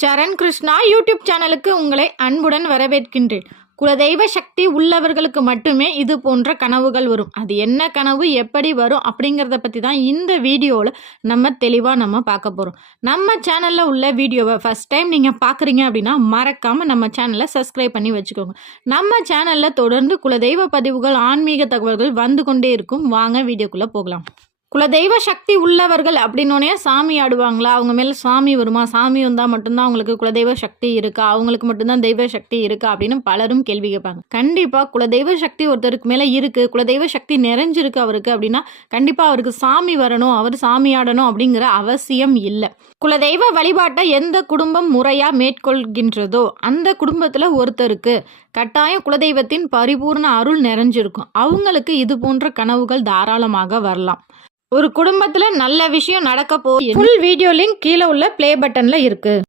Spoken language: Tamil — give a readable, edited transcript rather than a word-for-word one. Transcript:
சரண் கிருஷ்ணா யூடியூப் சேனலுக்கு உங்களை அன்புடன் வரவேற்கின்றேன். குலதெய்வ சக்தி உள்ளவர்களுக்கு மட்டுமே இது போன்ற கனவுகள் வரும். அது என்ன கனவு, எப்படி வரும் அப்படிங்கிறத பற்றி தான் இந்த வீடியோவில் நம்ம தெளிவாக பார்க்க போகிறோம். நம்ம சேனலில் உள்ள வீடியோவை ஃபஸ்ட் டைம் நீங்கள் பார்க்குறீங்க அப்படின்னா மறக்காமல் நம்ம சேனலை சப்ஸ்கிரைப் பண்ணி வச்சுக்கோங்க. நம்ம சேனலில் தொடர்ந்து குலதெய்வ பதிவுகள், ஆன்மீக தகவல்கள் வந்து கொண்டே இருக்கும். வாங்க வீடியோக்குள்ளே போகலாம். குலதெய்வ சக்தி உள்ளவர்கள் அப்படின்னோடனே சாமி ஆடுவாங்களா, அவங்க மேலே சாமி வருமா, சாமி வந்தால் மட்டும்தான் அவங்களுக்கு குலதெய்வ சக்தி இருக்கா, அவங்களுக்கு மட்டும்தான் தெய்வ சக்தி இருக்கா அப்படின்னு பலரும் கேள்வி கேட்பாங்க. கண்டிப்பாக குலதெய்வ சக்தி ஒருத்தருக்கு மேலே இருக்குது, குலதெய்வ சக்தி நிறைஞ்சிருக்கு அவருக்கு அப்படின்னா கண்டிப்பாக அவருக்கு சாமி வரணும், அவர் சாமி ஆடணும் அப்படிங்கிற அவசியம் இல்லை. குலதெய்வ வழிபாட்டை எந்த குடும்பம் முறையாக மேற்கொள்கின்றதோ அந்த குடும்பத்தில் ஒருத்தருக்கு கட்டாயம் குலதெய்வத்தின் பரிபூர்ண அருள் நிறைஞ்சிருக்கும். அவங்களுக்கு இது போன்ற கனவுகள் தாராளமாக வரலாம். ஒரு குடும்பத்தில் நல்ல விஷயம் நடக்க போய் ஃபுல் வீடியோ லிங்க் கீழே உள்ள ப்ளே பட்டனில் இருக்குது.